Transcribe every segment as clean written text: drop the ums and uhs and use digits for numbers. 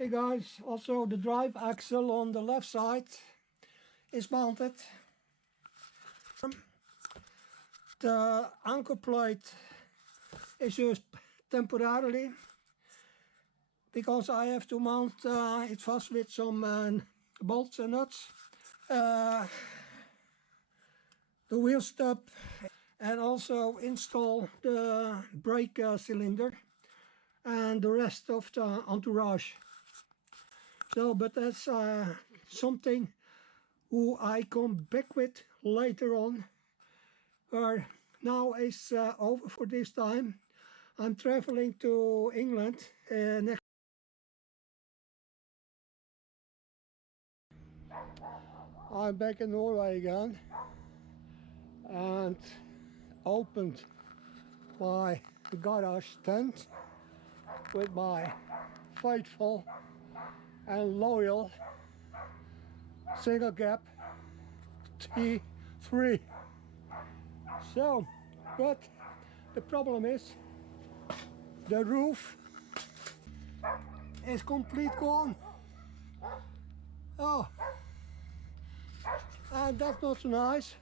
Hey guys, also the drive axle on the left side is mounted. The anchor plate is used temporarily because I have to mount it fast with some bolts and nuts. The wheel stub, and also install the brake cylinder and the rest of the entourage. So, but that's something who I come back with later on. Now is over for this time. I'm traveling to England next. I'm back in Norway again and opened my garage tent with my faithful and loyal single gap T3. So, but the problem is the roof is complete gone. Oh, and that's not so nice.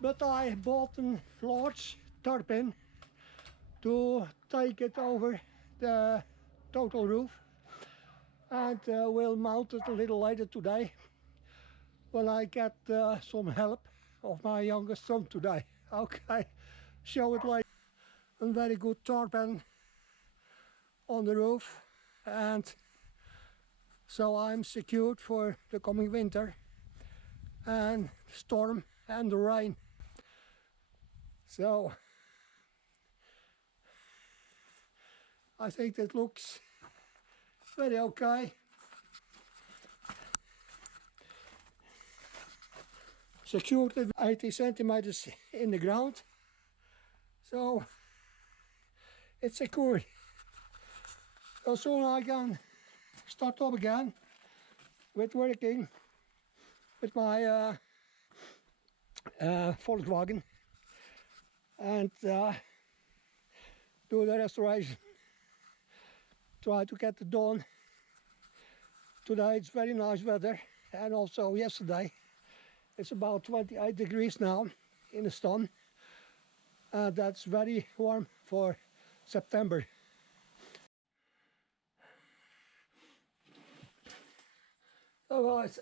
But I bought a large tarpaulin to take it over the total roof, and we'll mount it a little later today when I get some help of my youngest son today. Okay, show it later. A very good tarpaulin on the roof, and so I'm secured for the coming winter and storm and the rain. So I think that looks very okay. Secured it 80 centimeters in the ground, so it's secure. So soon I can start up again with working with my Volkswagen and do the restoration. Try to get it done. Today it's very nice weather, and also yesterday. It's about 28 degrees now in the sun. That's very warm for September. So guys,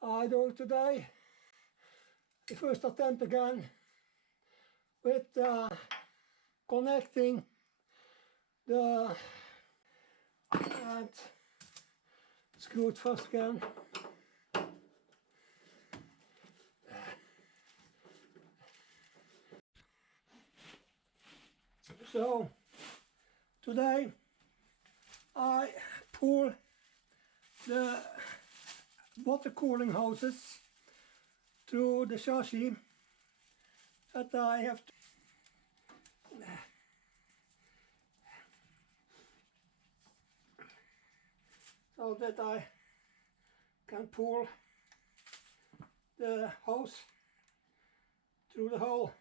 I do today the first attempt again with connecting the and screw it fast again. So today I pull the water cooling hoses through the chassis that I have to so that I can pull the hose through the hole.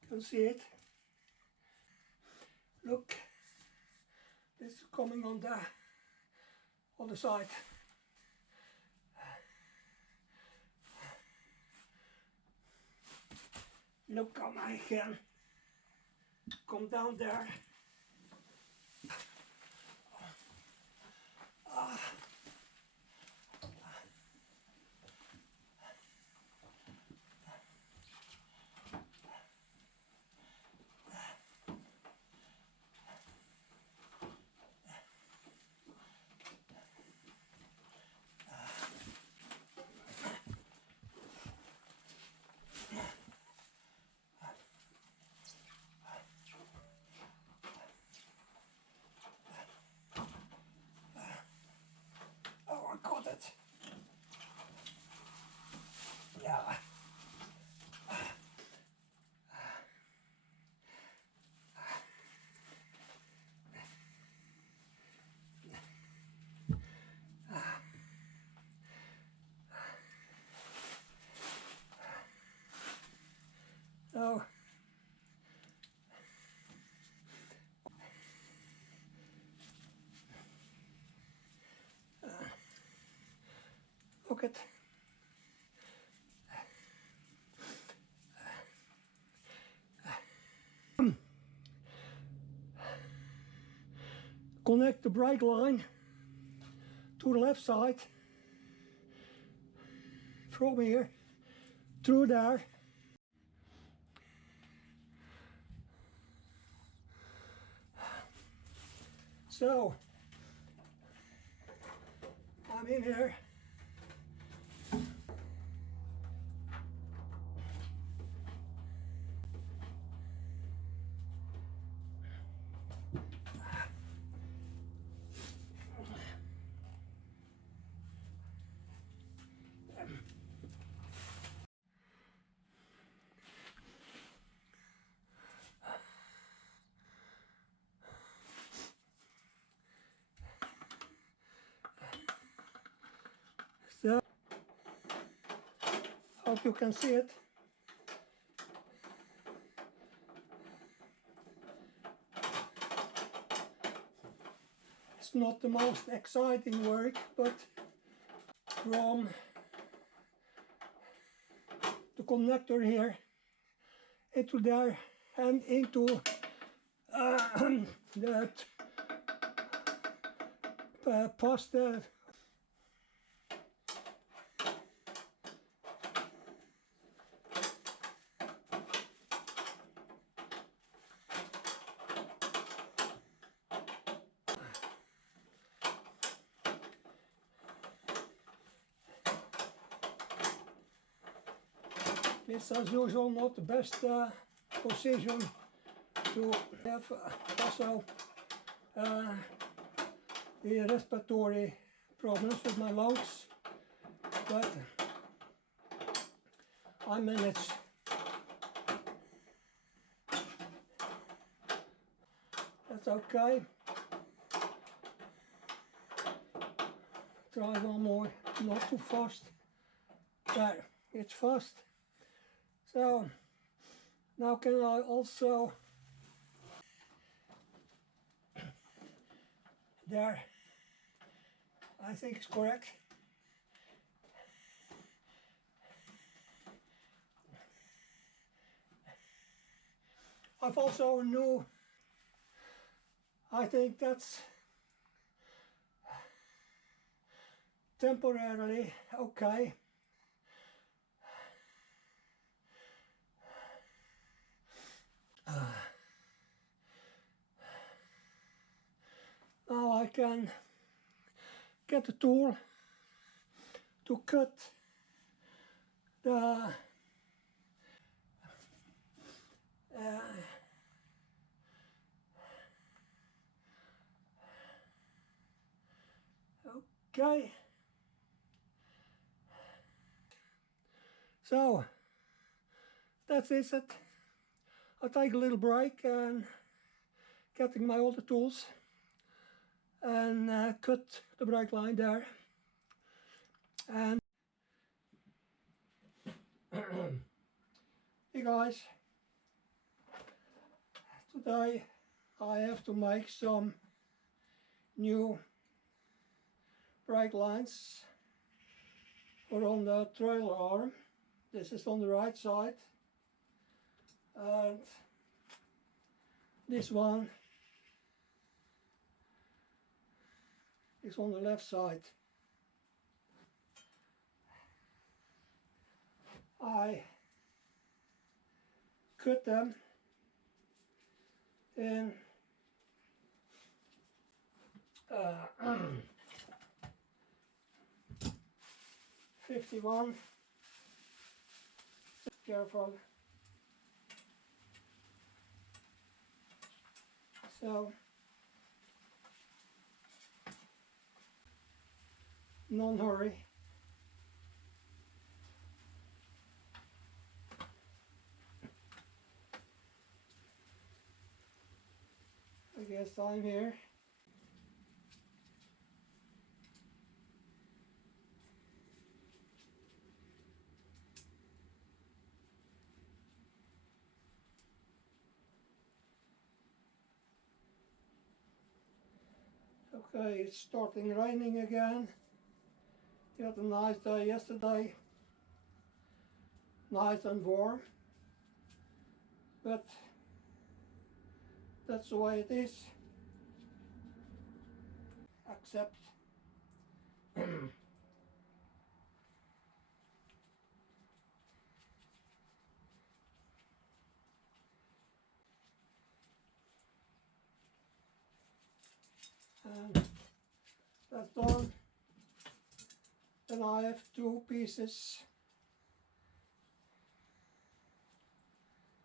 You can see it. Look, this is coming on the other side. Look how I can come down there. socket. Connect the brake line to the left side from here through there. So I'm in here. So, hope you can see it. It's not the most exciting work, but from the connector here into there and into that past it's as usual not the best position to have also the respiratory problems with my lungs, but I manage. That's okay. Try one more, not too fast. There, it's fast. So now can I also there, I think it's correct. I've also a new, I think that's temporarily okay. Now I can get the tool to cut the okay. So that's it. I'll take a little break and getting my other tools and cut the brake line there. And hey guys, today I have to make some new brake lines for on the trailer arm. This is on the right side and this one is on the left side. I cut them in 51. Careful. So non-hurry. I guess I'm here. Okay, it's starting raining again. We had a nice day yesterday, nice and warm, but that's the way it is. Accept. And that's done. Then I have two pieces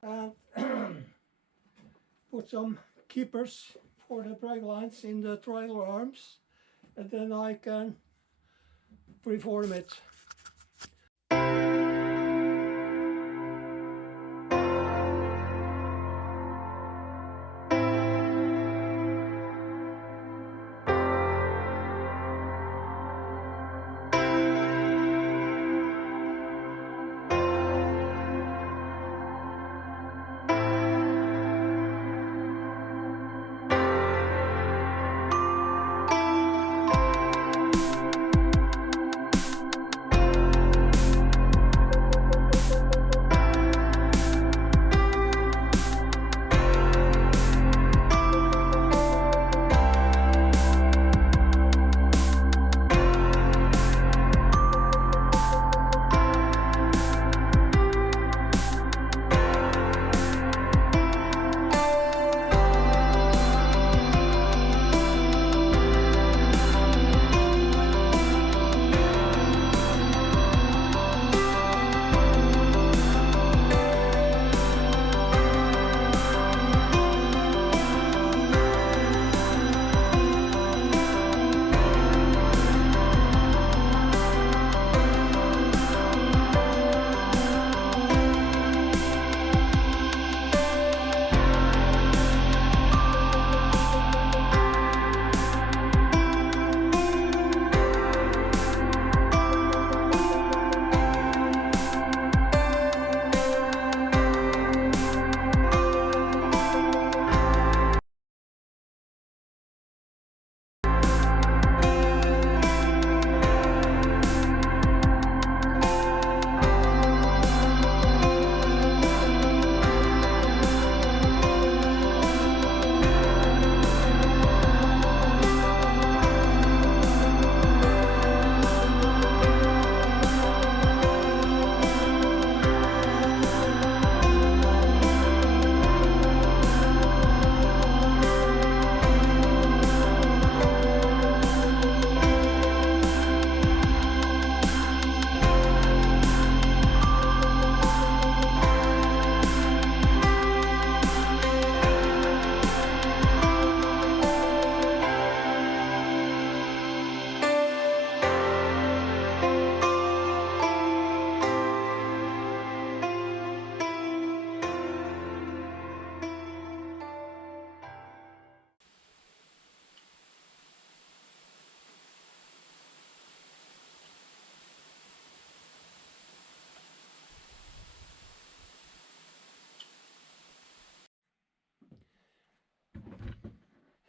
and put some keepers for the brake lines in the trailer arms, and then I can preform it.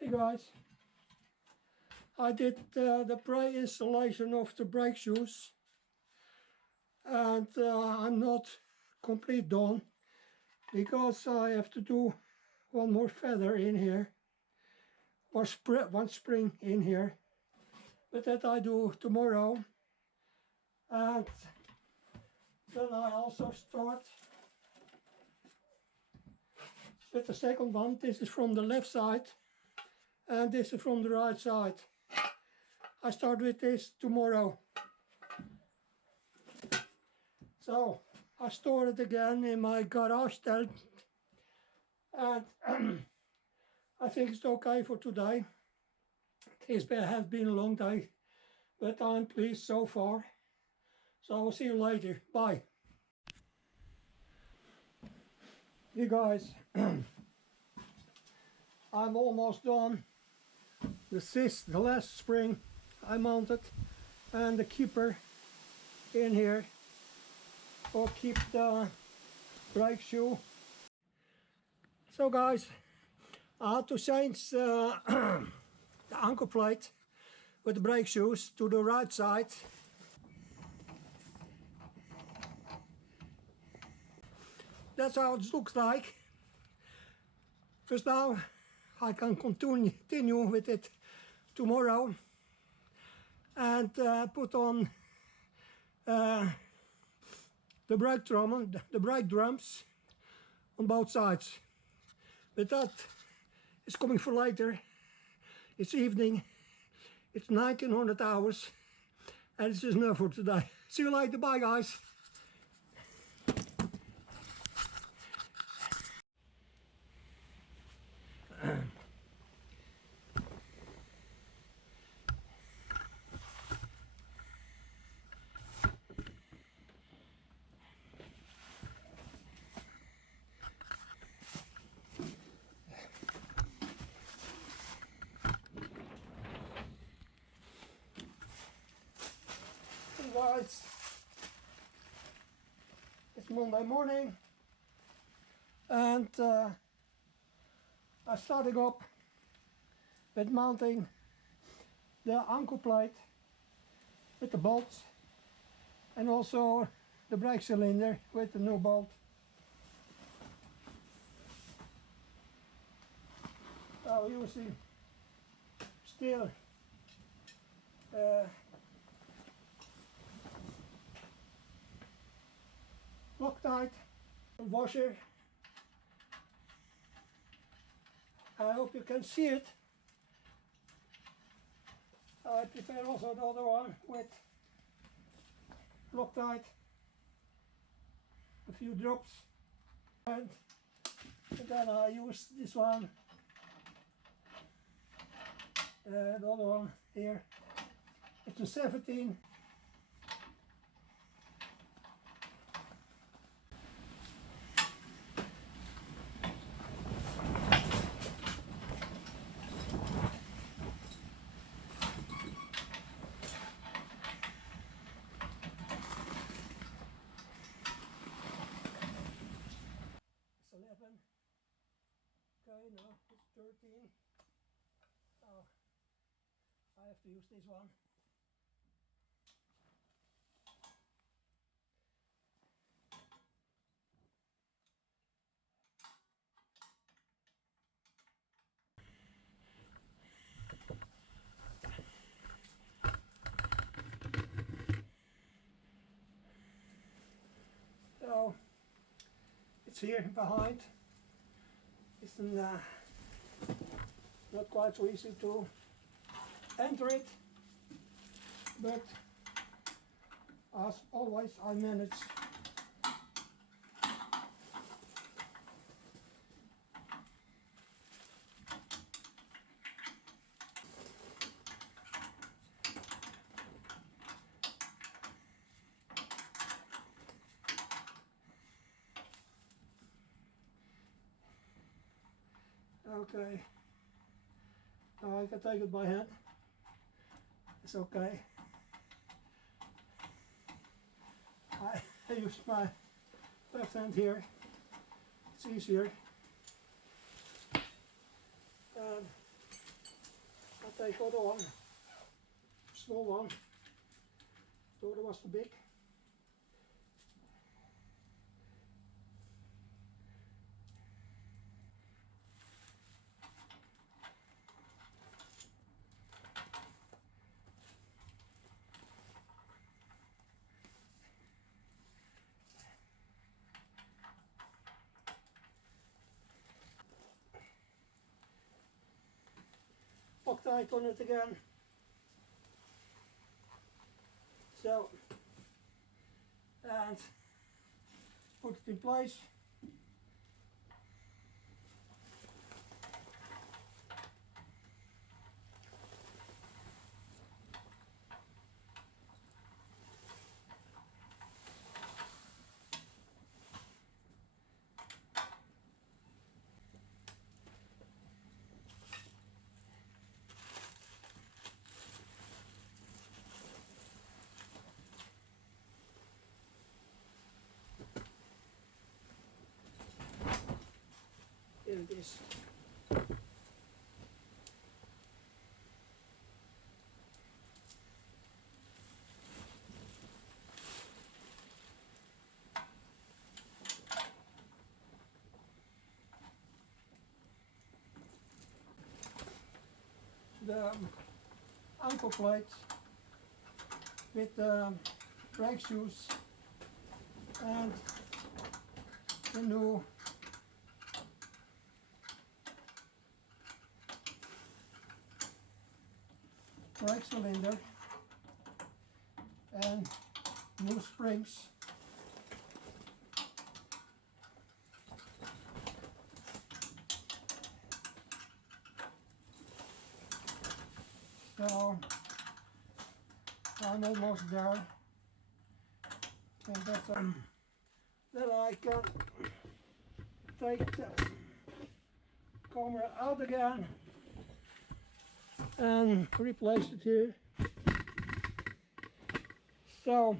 Hey guys, I did the pre-installation of the brake shoes, and I'm not complete done because I have to do one more feather in here, or one spring in here, but that I do tomorrow. And then I also start with the second one. This is from the left side and this is from the right side. I start with this tomorrow. So I store it again in my garage tent, and I think it's okay for today. It has been a long day, but I'm pleased so far. So I'll see you later. Bye. You guys, I'm almost done. The last spring I mounted, and the keeper in here or keep the brake shoe. So guys, I had to change the anchor plate with the brake shoes to the right side, that's how it looks like. Because now I can continue with it tomorrow and put on the brake drums on both sides. But that is coming for later. It's evening, it's 1900 hours, and it's just enough for today. See you later, bye guys. Hey guys, it's Monday morning, and I'm starting up with mounting the anchor plate with the bolts, and also the brake cylinder with the new bolt. So using steel Loctite washer. I hope you can see it. I prepare also the other one with Loctite, a few drops, and then I use this one, the other one here. It's a 17. Okay, no, it's 13. Oh, I have to use this one. So, it's here behind. It's not quite so easy to enter it, but as always I manage. Okay, now I can take it by hand. It's okay. I use my left hand here. It's easier. And I take other one, small one. The other was too big. Loctite on it again. So, and put it in place. Here it is. the ankle plates with the brake shoes and the new brake cylinder and new springs. So I'm almost there, and that's then I can take the camera out again and replace it here. So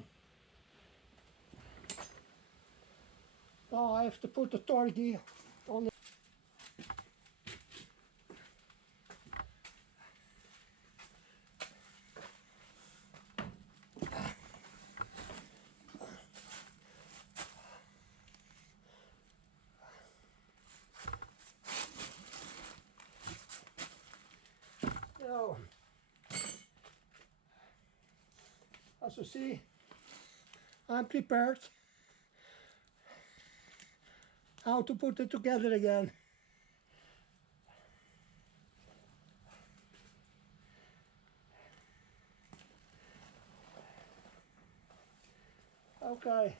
now I have to put the torque on the so, as you see, I'm prepared how to put it together again. Okay,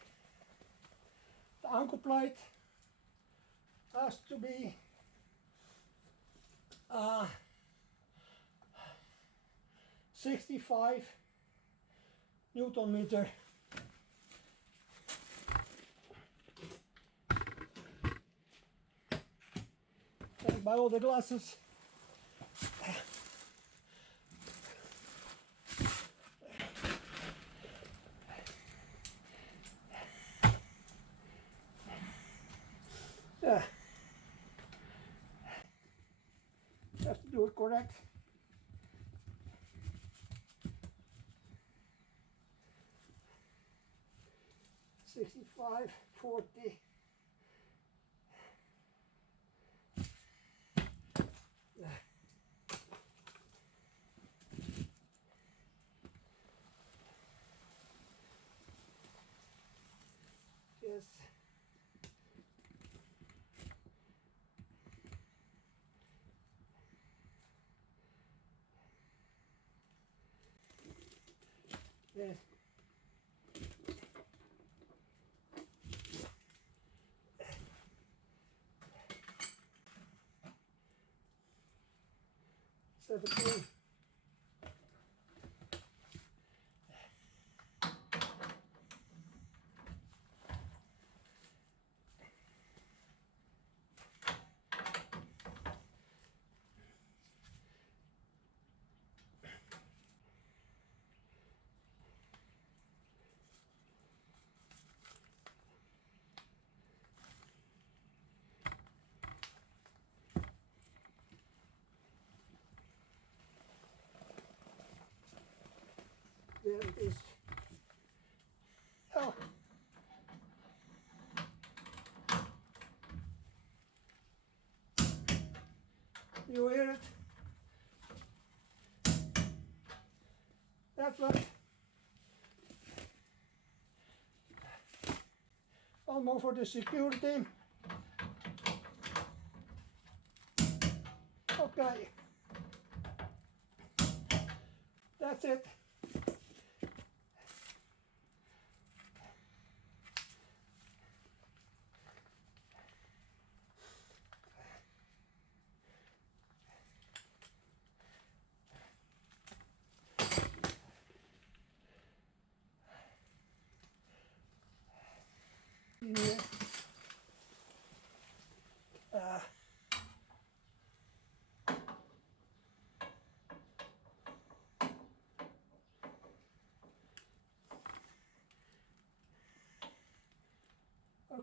the ankle plate has to be 65 Newton meter. Take by all the glasses. Yeah. Have to do it correct. $65, $40. Yes. Yes. $17. There it is. Oh. You hear it? That's right. One more for the security. Okay. That's it. Here.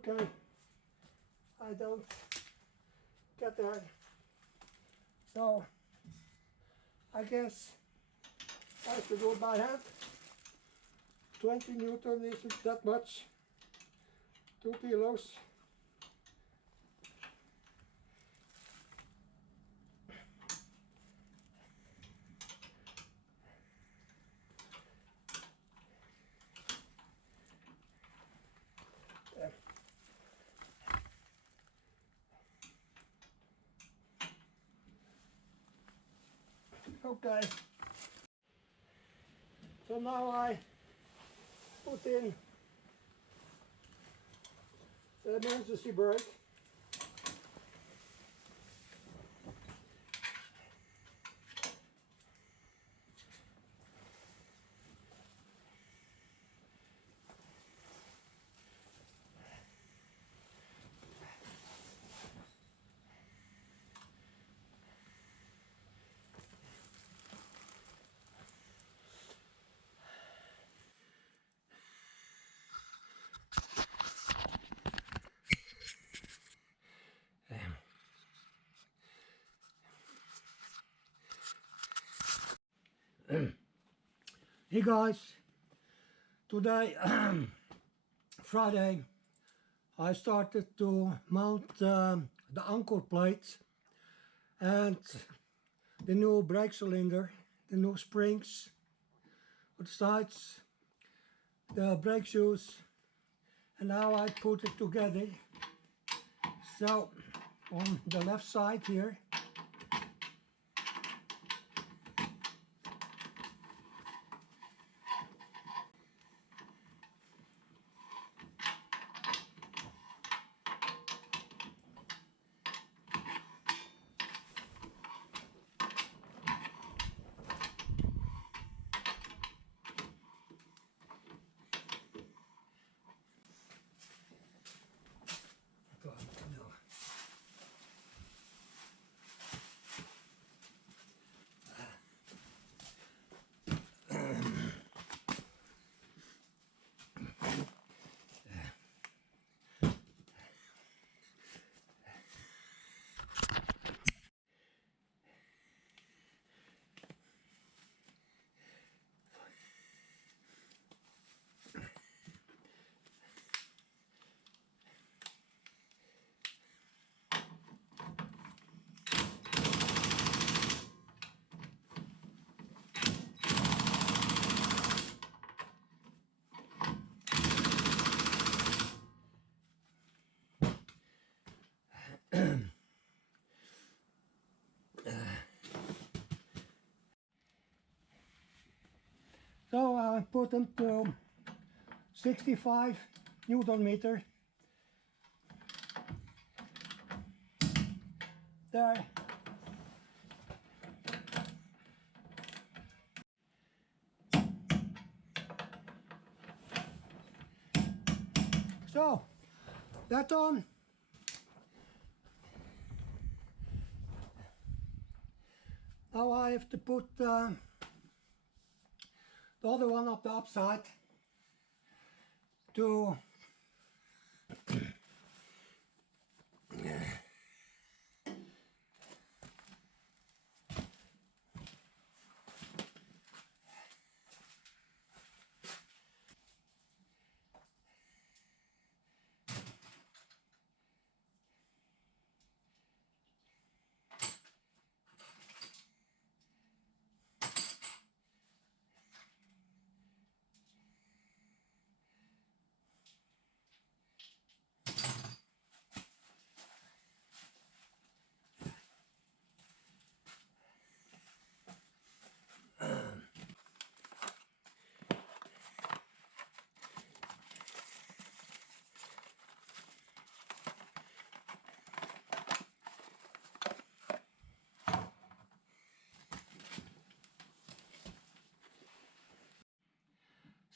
Okay, I don't get there, so I guess I have to do it by hand. 20 Newton isn't that much, 2 kilos. Okay. So now I put in the emergency brake. Hey guys, today Friday I started to mount the anchor plate and the new brake cylinder, the new springs on the sides, the brake shoes, and now I put it together. So on the left side here, so I put them to 65 Newton meter. There. So that's on. Now I have to put the other one up the upside to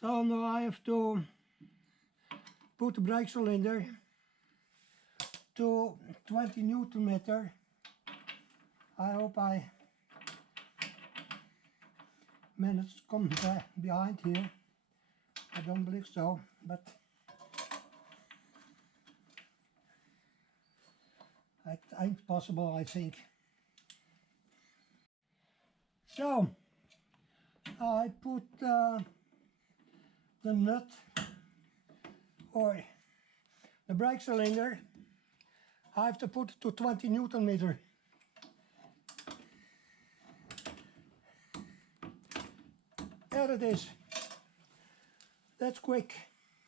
so now I have to put the brake cylinder to 20 Newton meter. I hope I managed to come behind here. I don't believe so, but it ain't possible, I think. So I put the nut or the brake cylinder. I have to put it to 20 Newton meter. There it is. That's quick.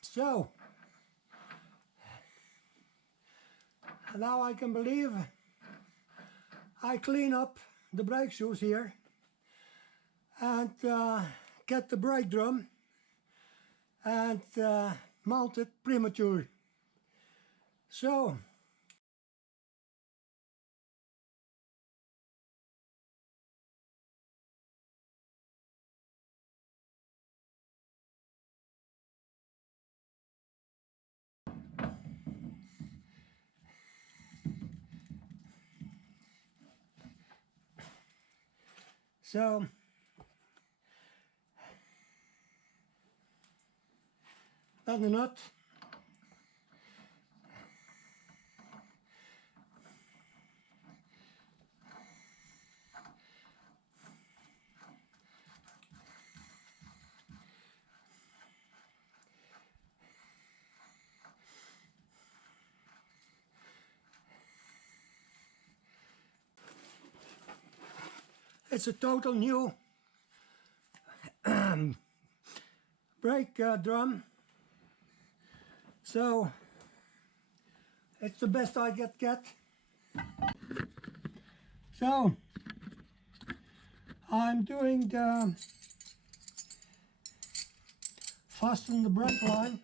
So now I can believe I clean up the brake shoes here and get the brake drum and mount it premature. So that's the nut. It's a total new brake drum, so it's the best I can get. So I'm doing the fasten the brake line.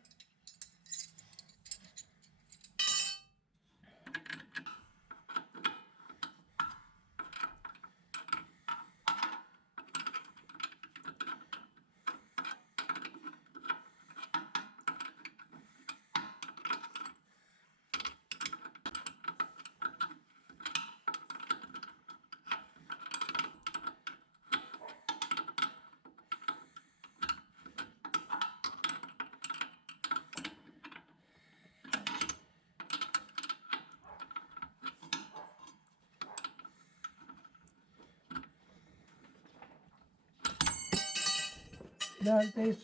There it is.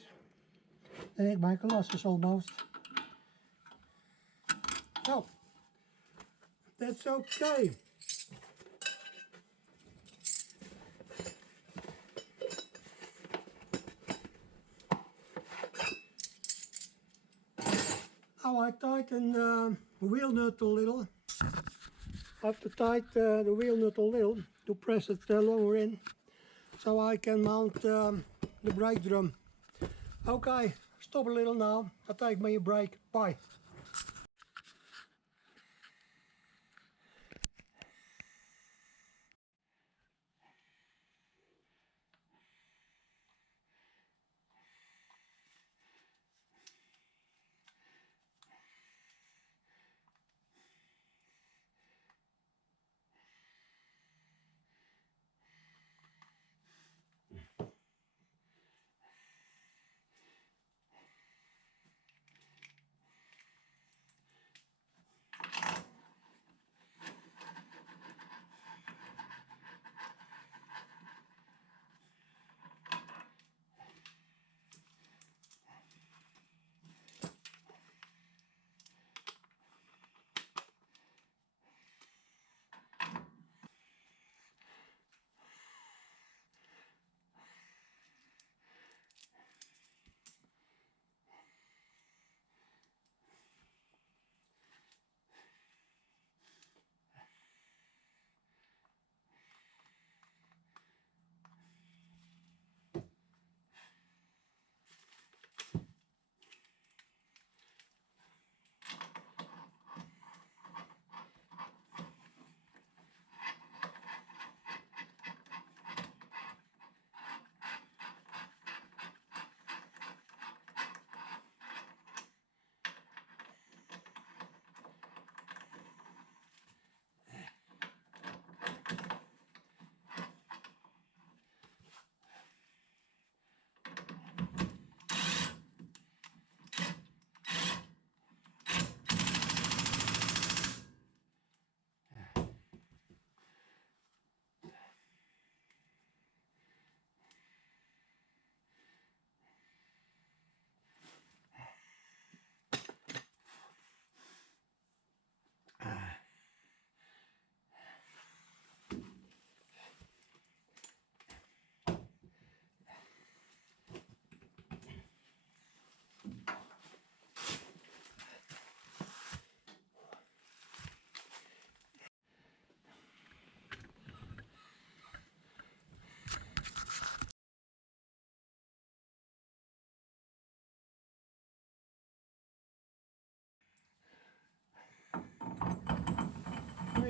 I think my Colossus almost. Oh, that's okay. Now I tighten the wheel nut a little. I have to tighten the wheel nut a little to press it longer in, so I can mount the brake drum. Okay, stop a little now. I'll take my break. Bye.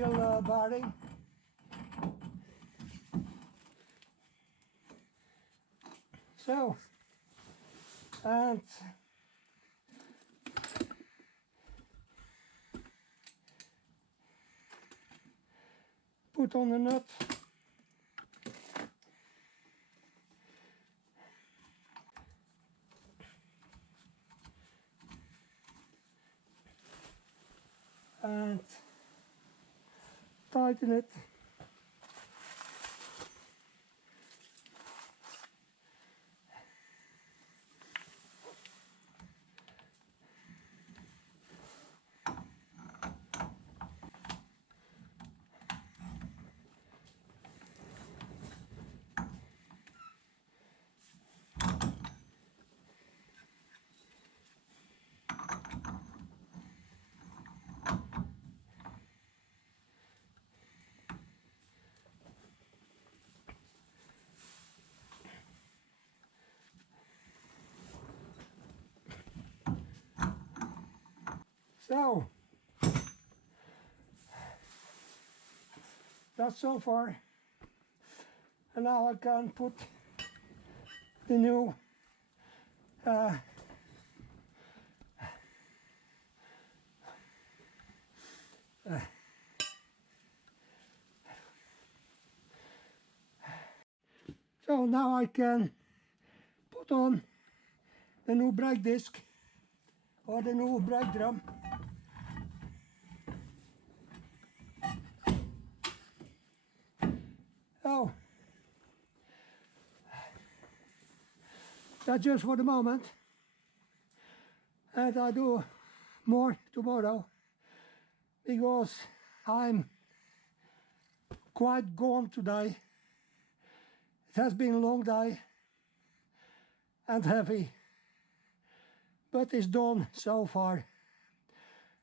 wheel bearing. So, and put on the nut. And tighten it. So, that's so far. And now I can put the new so now I can put on the new brake disc or the new brake drum. Oh, that's just for the moment, and I do more tomorrow because I'm quite gone today. It has been a long day and heavy, but it's done so far.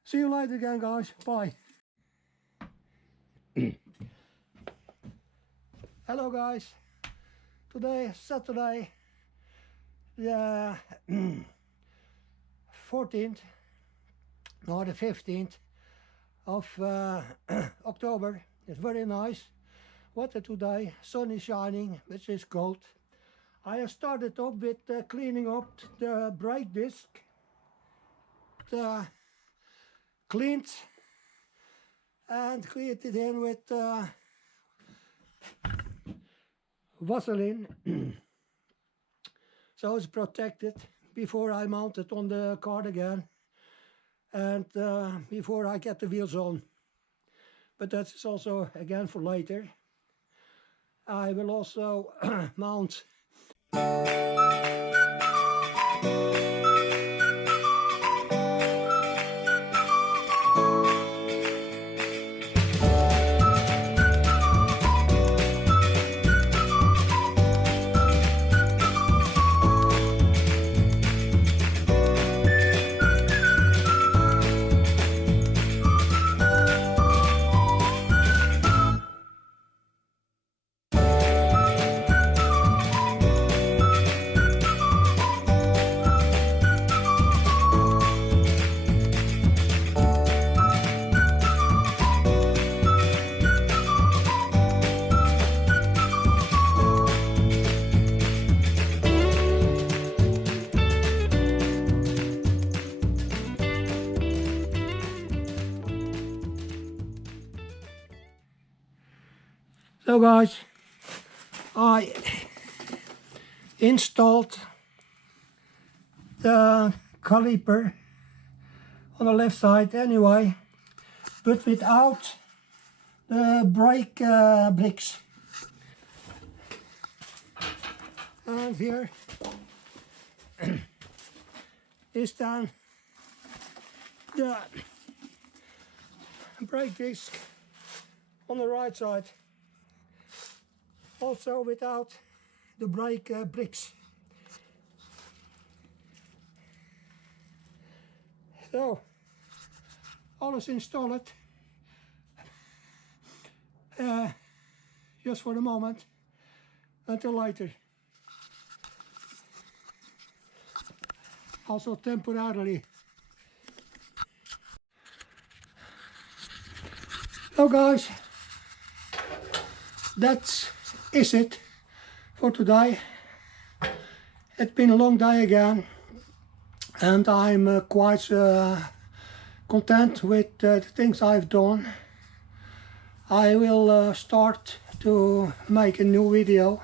See you later again, guys. Bye. Hello guys, today Saturday the 14th or the 15th of October. It's very nice weather today, sun is shining, which is cold. I have started up with cleaning up the brake disc, cleaned and cleaned it in with Vaseline, so it's protected before I mount it on the car again and before I get the wheels on. But that's also again for later. I will also mount So guys, I installed the caliper on the left side anyway, but without the brake bricks. And here is then the brake disc on the right side, also without the brake bricks. So, alles installed just for the moment until later. Also temporarily. So guys, that is it for today. It's been a long day again, and I'm quite content with the things I've done. I will start to make a new video,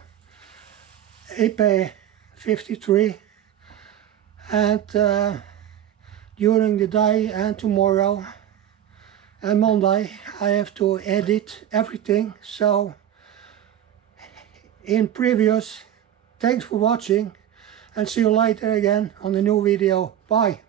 EP53, and during the day and tomorrow and Monday I have to edit everything. So in previous, thanks for watching, and see you later again on a new video. Bye.